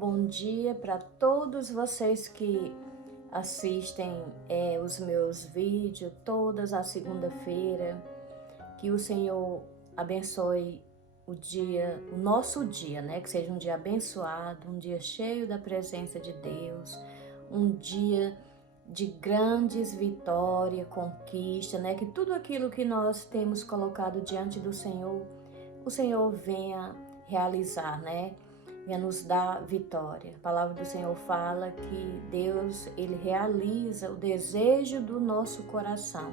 Bom dia para todos vocês que assistem os meus vídeos todas as segunda-feira. Que o Senhor abençoe o nosso dia, né? Que seja um dia abençoado, um dia cheio da presença de Deus, um dia de grandes vitórias, conquista, né? Que tudo aquilo que nós temos colocado diante do Senhor, o Senhor venha realizar, né? Venha nos dar vitória. A palavra do Senhor fala que Deus, Ele realiza o desejo do nosso coração.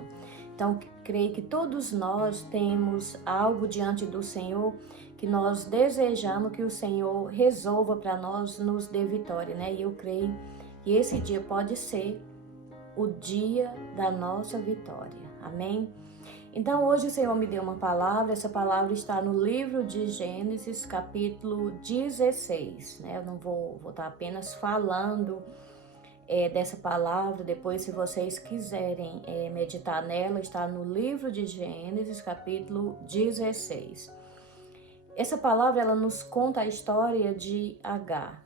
Então, creio que todos nós temos algo diante do Senhor que nós desejamos que o Senhor resolva para nós, nos dê vitória, né? E eu creio que esse dia pode ser o dia da nossa vitória. Amém? Então, hoje o Senhor me deu uma palavra, essa palavra está no livro de Gênesis, capítulo 16, né? Eu não vou estar apenas falando dessa palavra. Depois, se vocês quiserem meditar nela, está no livro de Gênesis, capítulo 16. Essa palavra, ela nos conta a história de Agar.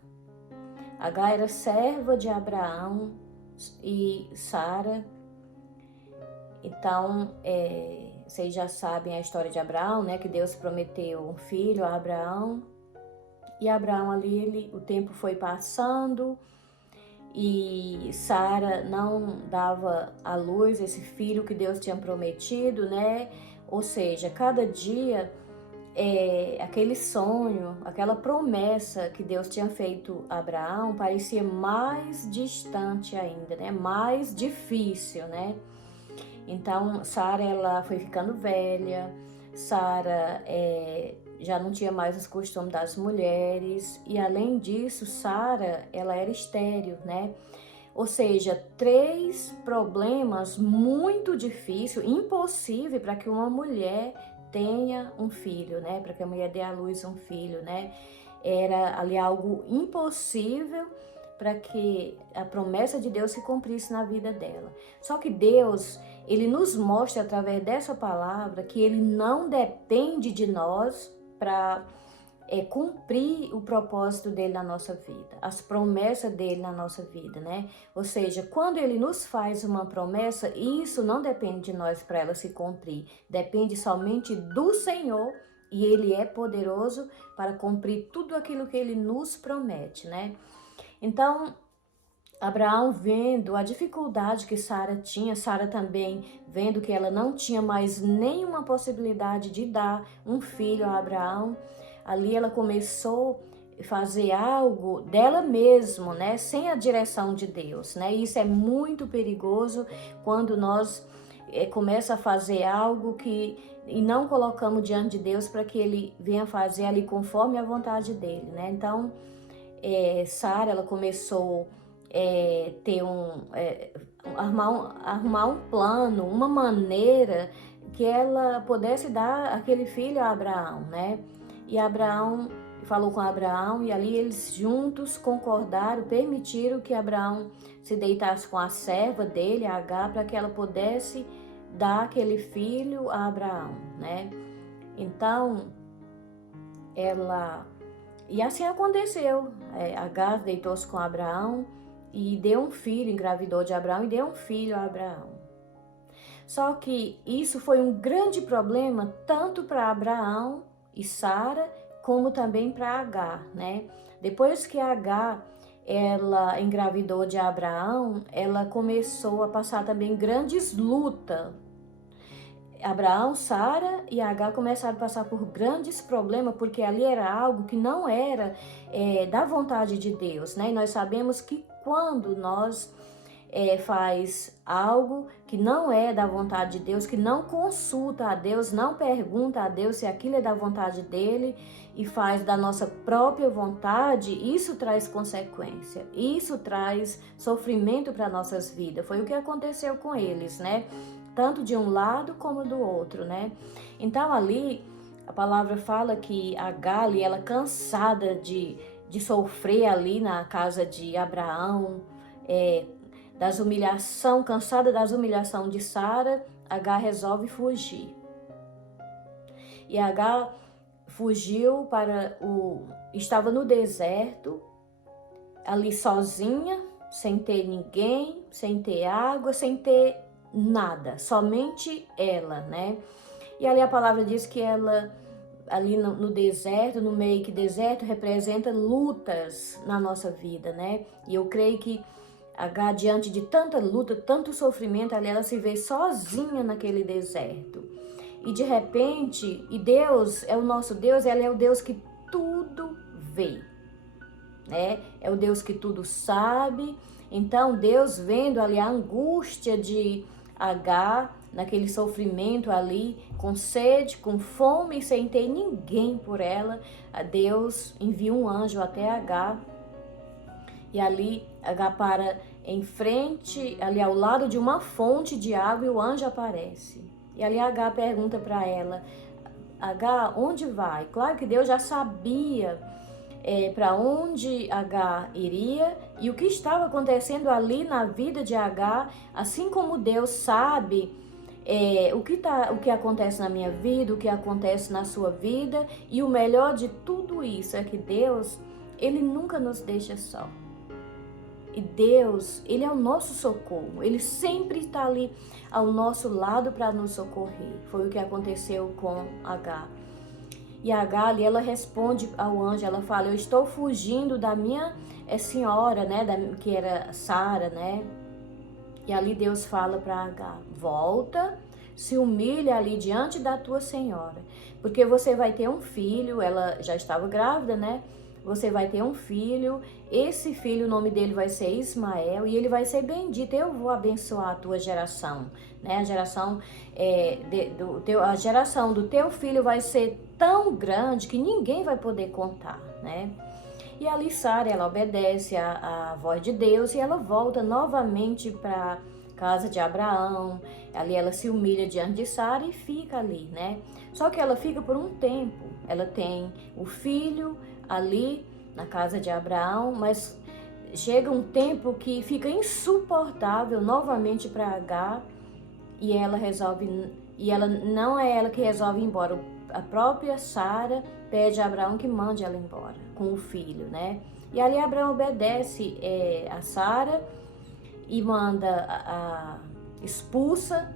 Agar era serva de Abraão e Sara. Então, vocês já sabem a história de Abraão, né? Que Deus prometeu um filho a Abraão. E Abraão ali, o tempo foi passando e Sara não dava à luz esse filho que Deus tinha prometido, né? Ou seja, cada dia aquele sonho, aquela promessa que Deus tinha feito a Abraão parecia mais distante ainda, né? Mais difícil, né? Então, Sara, ela foi ficando velha. Sara já não tinha mais os costumes das mulheres. E, além disso, Sara, ela era estéril, né? Ou seja, 3 problemas muito difíceis, impossível para que uma mulher tenha um filho, né? Para que a mulher dê à luz um filho, né? Era ali algo impossível para que a promessa de Deus se cumprisse na vida dela. Só que Deus, Ele nos mostra através dessa palavra que Ele não depende de nós para cumprir o propósito dele na nossa vida, as promessas dele na nossa vida, né? Ou seja, quando ele nos faz uma promessa, isso não depende de nós para ela se cumprir, depende somente do Senhor, e ele é poderoso para cumprir tudo aquilo que ele nos promete, né? Então, Abraão, vendo a dificuldade que Sara tinha, Sara também vendo que ela não tinha mais nenhuma possibilidade de dar um filho a Abraão, ali ela começou a fazer algo dela mesma, né, sem a direção de Deus, né? Isso é muito perigoso quando nós começa a fazer algo e não colocamos diante de Deus para que Ele venha fazer ali conforme a vontade dele, né? Então, Sara, ela começou ter arrumar um plano, uma maneira que ela pudesse dar aquele filho a Abraão, né? E Abraão falou com Abraão, e ali eles juntos concordaram, permitiram que Abraão se deitasse com a serva dele, a Agar, para que ela pudesse dar aquele filho a Abraão, né? Então, e assim aconteceu. Agar deitou-se com Abraão e deu um filho, engravidou de Abraão e deu um filho a Abraão. Só que isso foi um grande problema tanto para Abraão e Sara, como também para Agar, né? Depois que Agar ela engravidou de Abraão, ela começou a passar também grandes lutas. Abraão, Sara e Agar começaram a passar por grandes problemas, porque ali era algo que não era da vontade de Deus, né? E nós sabemos que quando nós faz algo que não é da vontade de Deus, que não consulta a Deus, não pergunta a Deus se aquilo é da vontade dele e faz da nossa própria vontade, isso traz consequência, isso traz sofrimento para nossas vidas. Foi o que aconteceu com eles, né? Tanto de um lado como do outro, né? Então ali a palavra fala que Agar, ela cansada de sofrer ali na casa de Abraão, cansada das humilhações de Sara, Agar resolve fugir. E Agar fugiu estava no deserto, ali sozinha, sem ter ninguém, sem ter água, sem ter nada, somente ela, né? E ali a palavra diz que ela, ali no deserto, no meio que deserto, representa lutas na nossa vida, né? E eu creio que H, diante de tanta luta, tanto sofrimento, ali ela se vê sozinha naquele deserto. E de repente, e Deus é o nosso Deus, ela é o Deus que tudo vê, né? É o Deus que tudo sabe. Então, Deus vendo ali a angústia de H, naquele sofrimento ali, com sede, com fome, sem ter ninguém por ela, Deus envia um anjo até H. E ali H para em frente, ali ao lado de uma fonte de água, e o anjo aparece. E ali H pergunta para ela: H, onde vai? Claro que Deus já sabia para onde H iria e o que estava acontecendo ali na vida de H, assim como Deus sabe o que acontece na minha vida, o que acontece na sua vida. E o melhor de tudo isso é que Deus, Ele nunca nos deixa só. E Deus, Ele é o nosso socorro, Ele sempre está ali ao nosso lado para nos socorrer. Foi o que aconteceu com H. E H ali, ela responde ao anjo, ela fala: eu estou fugindo da minha senhora, né, que era Sara, né? E ali Deus fala para H: volta, se humilha ali diante da tua senhora, porque você vai ter um filho. Ela já estava grávida, né? Você vai ter um filho, esse filho, o nome dele vai ser Ismael, e ele vai ser bendito. Eu vou abençoar a tua geração, né? A geração do teu filho vai ser tão grande que ninguém vai poder contar, né? E ali Sara, ela obedece a voz de Deus e ela volta novamente para casa de Abraão. Ali ela se humilha diante de Sara e fica ali, né? Só que ela fica por um tempo. Ela tem o filho ali na casa de Abraão, mas chega um tempo que fica insuportável novamente para H, e ela resolve, e ela não é ela que resolve ir embora. A própria Sara pede a Abraão que mande ela embora com o filho, né? E ali Abraão obedece a Sara e manda expulsa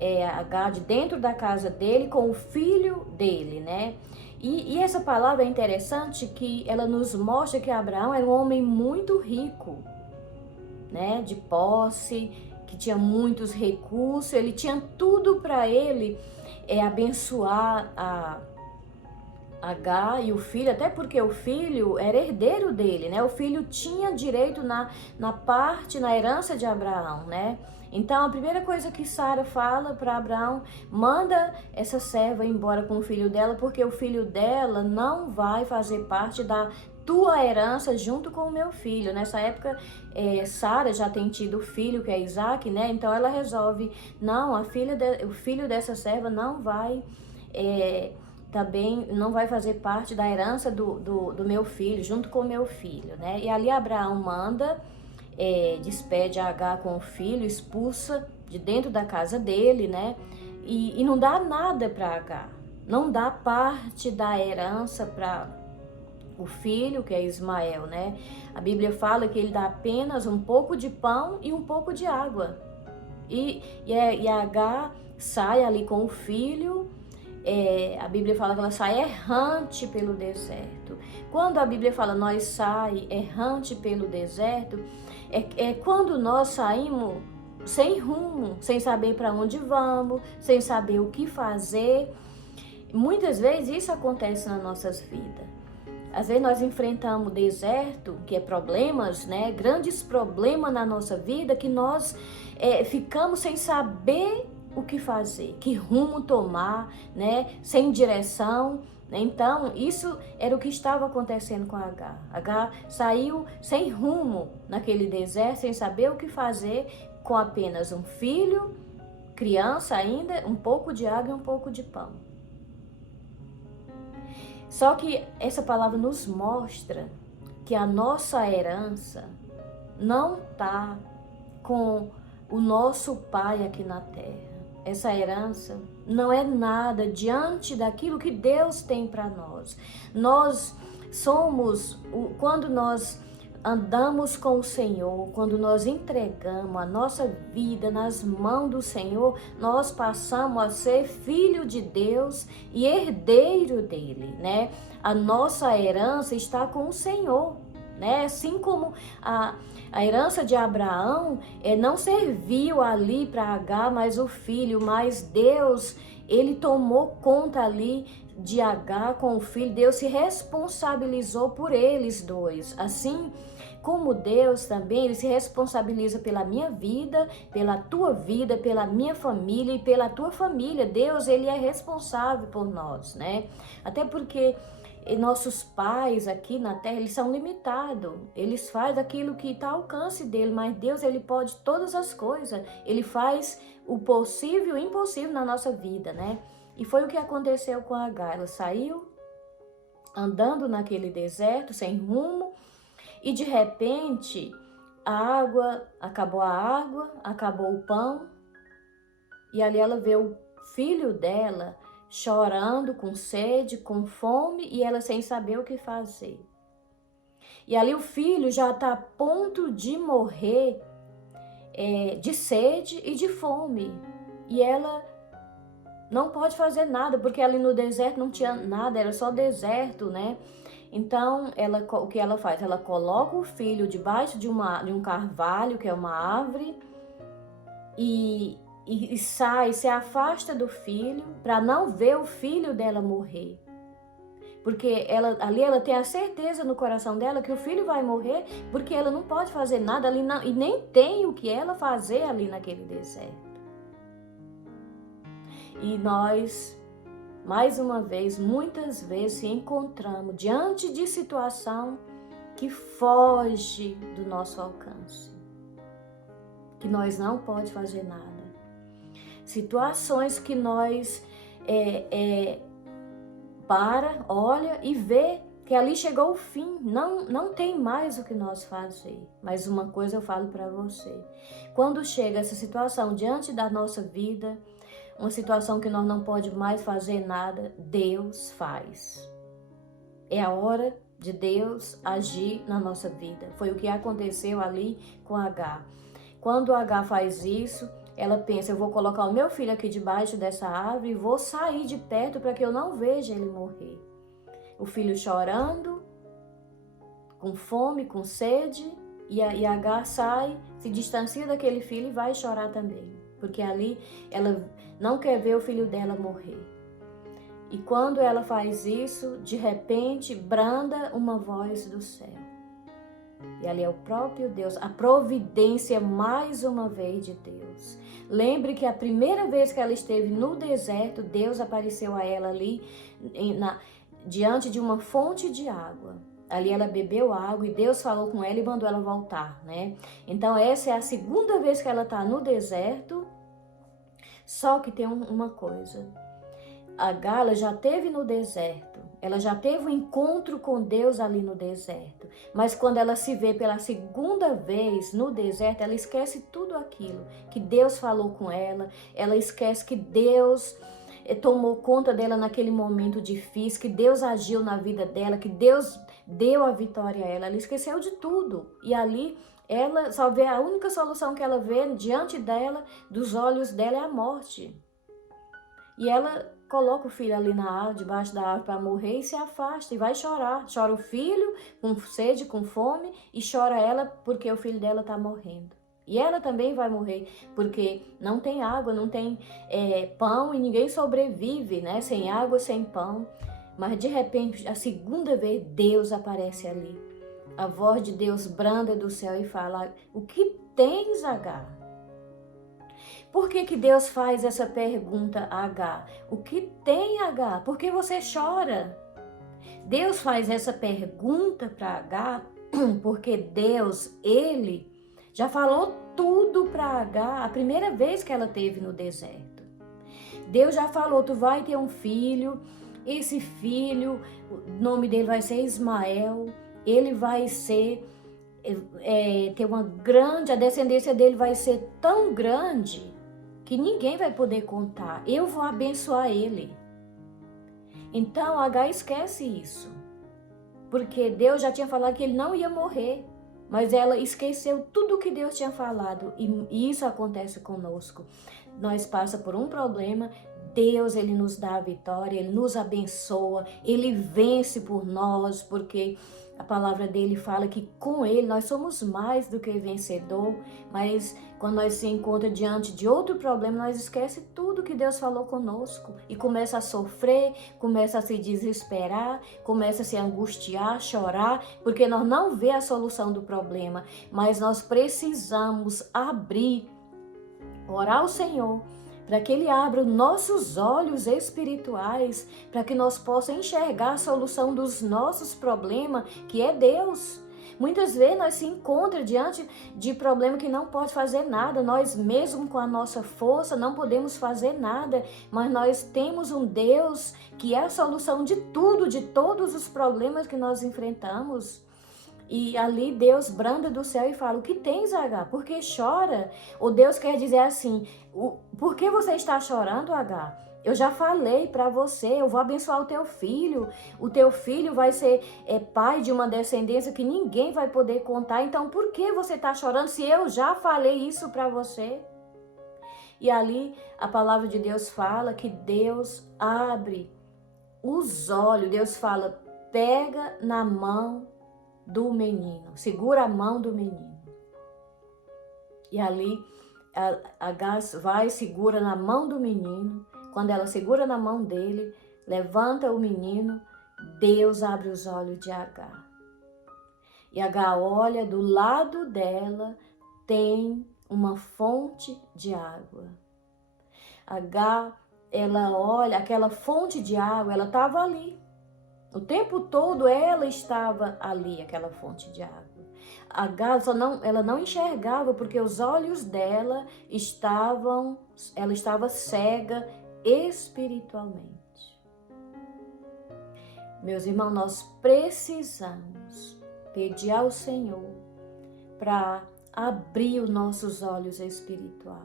H de dentro da casa dele com o filho dele, né? E essa palavra é interessante, que ela nos mostra que Abraão era um homem muito rico, né? De posse, que tinha muitos recursos, ele tinha tudo para ele abençoar a H e o filho, até porque o filho era herdeiro dele, né? O filho tinha direito na herança de Abraão, né? Então a primeira coisa que Sara fala para Abraão: manda essa serva embora com o filho dela, porque o filho dela não vai fazer parte da tua herança junto com o meu filho. Nessa época, Sara já tem tido filho, que é Isaac, né? Então ela resolve: não, o filho dessa serva não vai também não vai fazer parte da herança do meu filho, junto com o meu filho, né? E ali Abraão manda, despede a H com o filho, expulsa de dentro da casa dele, né? E não dá nada para H, não dá parte da herança para o filho, que é Ismael, né? A Bíblia fala que ele dá apenas um pouco de pão e um pouco de água. E a H sai ali com o filho. A Bíblia fala que ela sai errante pelo deserto. Quando a Bíblia fala nós sai errante pelo deserto, é quando nós saímos sem rumo, sem saber para onde vamos, sem saber o que fazer. Muitas vezes isso acontece nas nossas vidas. Às vezes nós enfrentamos deserto, que é problemas, né? Grandes problemas na nossa vida, que nós ficamos sem saber o que fazer, que rumo tomar, né? Sem direção. Então, isso era o que estava acontecendo com a H. H saiu sem rumo naquele deserto, sem saber o que fazer, com apenas um filho, criança ainda, um pouco de água e um pouco de pão. Só que essa palavra nos mostra que a nossa herança não está com o nosso Pai aqui na terra. Essa herança não é nada diante daquilo que Deus tem para nós. Nós somos, quando nós andamos com o Senhor, quando nós entregamos a nossa vida nas mãos do Senhor, nós passamos a ser filho de Deus e herdeiro dele, né? A nossa herança está com o Senhor, né? Assim como a herança de Abraão não serviu ali para Agar, mas o filho, mas Deus, ele tomou conta ali de Agar com o filho, Deus se responsabilizou por eles dois. Assim como Deus também, ele se responsabiliza pela minha vida, pela tua vida, pela minha família e pela tua família. Deus, ele é responsável por nós, né? Até porque nossos pais aqui na terra, eles são limitados. Eles fazem aquilo que está ao alcance dele, mas Deus, ele pode todas as coisas. Ele faz o possível e o impossível na nossa vida, né? E foi o que aconteceu com a Agar. Ela saiu andando naquele deserto, sem rumo, e de repente acabou a água, acabou o pão, e ali ela vê o filho dela chorando, com sede, com fome, e ela sem saber o que fazer. E ali o filho já está a ponto de morrer de sede e de fome, e ela não pode fazer nada, porque ali no deserto não tinha nada, era só deserto, né? Então, o que ela faz? Ela coloca o filho debaixo de um carvalho, que é uma árvore, e sai, se afasta do filho, para não ver o filho dela morrer. Porque ali ela tem a certeza no coração dela que o filho vai morrer, porque ela não pode fazer nada ali, e nem tem o que ela fazer ali naquele deserto. E nós, mais uma vez, muitas vezes se encontramos diante de situação que foge do nosso alcance, que nós não pode fazer nada. Situações que nós olha e vê que ali chegou o fim, não tem mais o que nós fazer. Mas uma coisa eu falo para você, quando chega essa situação diante da nossa vida, uma situação que nós não pode mais fazer nada, Deus faz. É a hora de Deus agir na nossa vida. Foi o que aconteceu ali com Agar. Quando Agar faz isso, ela pensa, eu vou colocar o meu filho aqui debaixo dessa árvore e vou sair de perto para que eu não veja ele morrer. O filho chorando, com fome, com sede, e Agar sai, se distancia daquele filho e vai chorar também. Porque ali ela não quer ver o filho dela morrer. E quando ela faz isso, de repente branda uma voz do céu. E ali é o próprio Deus, a providência mais uma vez de Deus. Lembre que a primeira vez que ela esteve no deserto, Deus apareceu a ela ali diante de uma fonte de água. Ali ela bebeu água e Deus falou com ela e mandou ela voltar, né? Então essa é a segunda vez que ela está no deserto. Só que tem uma coisa, Agar já esteve no deserto, ela já teve um encontro com Deus ali no deserto, mas quando ela se vê pela segunda vez no deserto, ela esquece tudo aquilo que Deus falou com ela, ela esquece que Deus tomou conta dela naquele momento difícil, que Deus agiu na vida dela, que Deus deu a vitória a ela esqueceu de tudo, e ali ela só vê, a única solução que ela vê diante dela, dos olhos dela, é a morte. E ela coloca o filho ali na árvore, debaixo da árvore para morrer e se afasta e vai chorar. Chora o filho com sede, com fome, e chora ela porque o filho dela está morrendo. E ela também vai morrer porque não tem água, não tem pão e ninguém sobrevive, né? Sem água, sem pão. Mas de repente, a segunda vez, Deus aparece ali. A voz de Deus branda do céu e fala, o que tens, Agar? Por que Deus faz essa pergunta a Agar? O que tem, Agar? Por que você chora? Deus faz essa pergunta para Agar porque Deus, ele já falou tudo para Agar a primeira vez que ela teve no deserto. Deus já falou, tu vai ter um filho, esse filho, o nome dele vai ser Ismael, ele vai ser, ter uma grande, a descendência dele vai ser tão grande que ninguém vai poder contar. Eu vou abençoar ele. Então Agar esquece isso, porque Deus já tinha falado que ele não ia morrer. Mas ela esqueceu tudo o que Deus tinha falado. E isso acontece conosco. Nós passamos por um problema, Deus, Ele nos dá a vitória, Ele nos abençoa, Ele vence por nós, porque a palavra dele fala que com Ele nós somos mais do que vencedor, mas quando nós se encontra diante de outro problema, nós esquece tudo que Deus falou conosco e começa a sofrer, começa a se desesperar, começa a se angustiar, chorar, porque nós não vê a solução do problema, mas nós precisamos abrir, orar ao Senhor, para que Ele abra nossos olhos espirituais, para que nós possamos enxergar a solução dos nossos problemas, que é Deus. Muitas vezes nós se encontramos diante de problema que não pode fazer nada, nós mesmo com a nossa força não podemos fazer nada, mas nós temos um Deus que é a solução de tudo, de todos os problemas que nós enfrentamos. E ali Deus branda do céu e fala, o que tens, H? Por que chora? Ou Deus quer dizer assim, por que você está chorando, H? Eu já falei para você, eu vou abençoar o teu filho vai ser pai de uma descendência que ninguém vai poder contar, então por que você está chorando se eu já falei isso para você? E ali a palavra de Deus fala que Deus abre os olhos, Deus fala, pega na mão do menino, segura a mão do menino. E ali a Gás vai, segura na mão do menino. Quando ela segura na mão dele, levanta o menino, Deus abre os olhos de Agar. E Agar olha, do lado dela tem uma fonte de água. Agar, ela olha, aquela fonte de água, ela estava ali. O tempo todo ela estava ali, aquela fonte de água. Agar ela não enxergava porque os olhos dela ela estava cega espiritualmente. Meus irmãos, nós precisamos pedir ao Senhor para abrir os nossos olhos espirituais.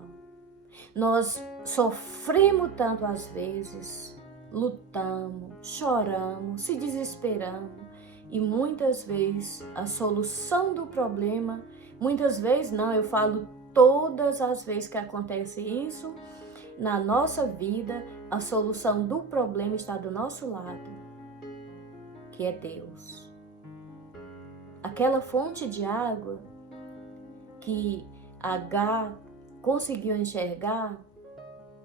Nós sofremos tanto às vezes, lutamos, choramos, se desesperamos e muitas vezes a solução do problema, muitas vezes não, eu falo todas as vezes que acontece isso, na nossa vida, a solução do problema está do nosso lado, que é Deus. Aquela fonte de água que Agar conseguiu enxergar,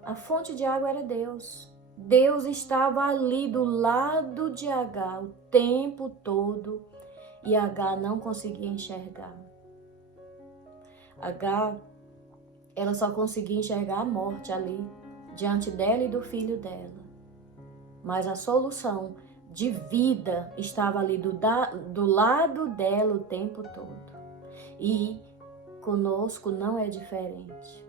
a fonte de água era Deus. Deus estava ali do lado de Agar o tempo todo e Agar não conseguia enxergar. Agar, ela só conseguia enxergar a morte ali, diante dela e do filho dela. Mas a solução de vida estava ali do lado dela o tempo todo. E conosco não é diferente.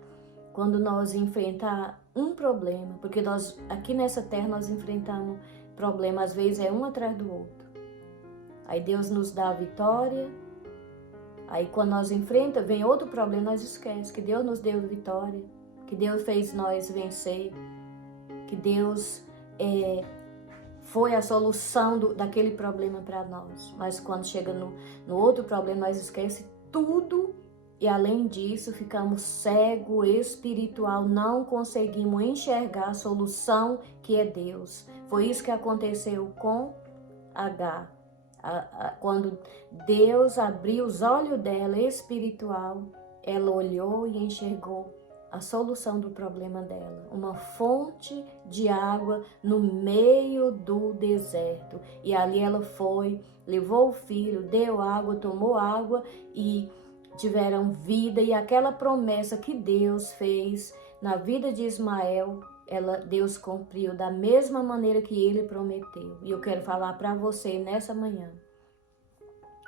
Quando nós enfrentamos um problema, porque nós aqui nessa terra nós enfrentamos problemas, às vezes é um atrás do outro. Aí Deus nos dá a vitória, aí quando nós enfrentamos, vem outro problema, nós esquecemos que Deus nos deu vitória, que Deus fez nós vencer, que Deus foi a solução daquele problema para nós. Mas quando chega no outro problema, nós esquecemos tudo. E além disso, ficamos cego espiritual, não conseguimos enxergar a solução que é Deus. Foi isso que aconteceu com Agar. Quando Deus abriu os olhos dela espiritual, ela olhou e enxergou a solução do problema dela. Uma fonte de água no meio do deserto. E ali ela foi, levou o filho, deu água, tomou água e tiveram vida, e aquela promessa que Deus fez na vida de Ismael, Deus cumpriu da mesma maneira que Ele prometeu. E eu quero falar para você nessa manhã,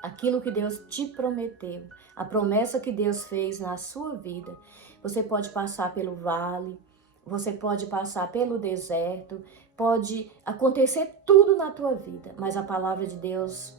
aquilo que Deus te prometeu, a promessa que Deus fez na sua vida. Você pode passar pelo vale, você pode passar pelo deserto, pode acontecer tudo na tua vida, mas a palavra de Deus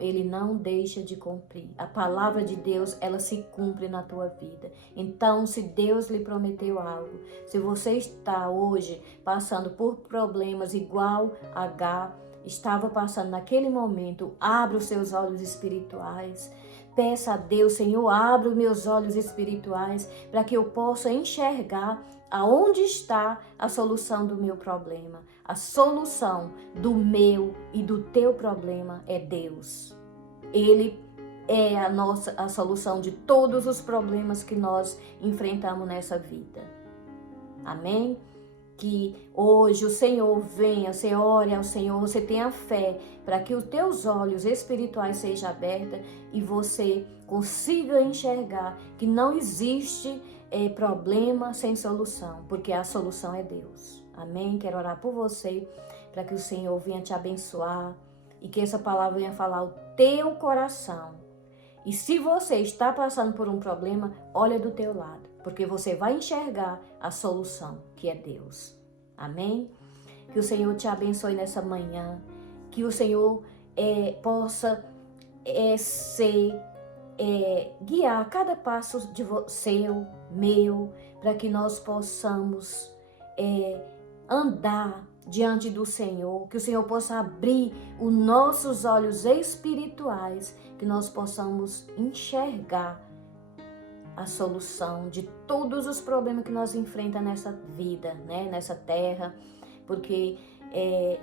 Ele não deixa de cumprir. A palavra de Deus, ela se cumpre na tua vida. Então, se Deus lhe prometeu algo, se você está hoje passando por problemas igual Agar estava passando naquele momento, abra os seus olhos espirituais, peça a Deus, Senhor, abra os meus olhos espirituais para que eu possa enxergar aonde está a solução do meu problema. A solução do meu e do teu problema é Deus. Ele é a solução de todos os problemas que nós enfrentamos nessa vida. Amém? Que hoje o Senhor venha, você ore ao Senhor, você tenha fé para que os teus olhos espirituais sejam abertos e você consiga enxergar que não existe problema sem solução, porque a solução é Deus. Amém? Quero orar por você para que o Senhor venha te abençoar e que essa palavra venha falar o teu coração. E se você está passando por um problema, olha do teu lado, porque você vai enxergar a solução, que é Deus. Amém? Que o Senhor te abençoe nessa manhã, que o Senhor possa guiar cada passo de seu, meu, para que nós possamos andar diante do Senhor, que o Senhor possa abrir os nossos olhos espirituais, que nós possamos enxergar a solução de todos os problemas que nós enfrentamos nessa vida, né? Nessa terra, porque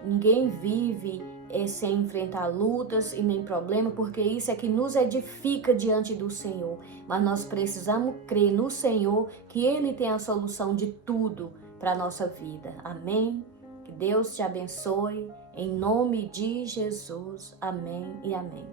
ninguém vive sem enfrentar lutas e nem problemas, porque isso é que nos edifica diante do Senhor. Mas nós precisamos crer no Senhor, que Ele tem a solução de tudo para a nossa vida. Amém? Que Deus te abençoe, em nome de Jesus. Amém e amém.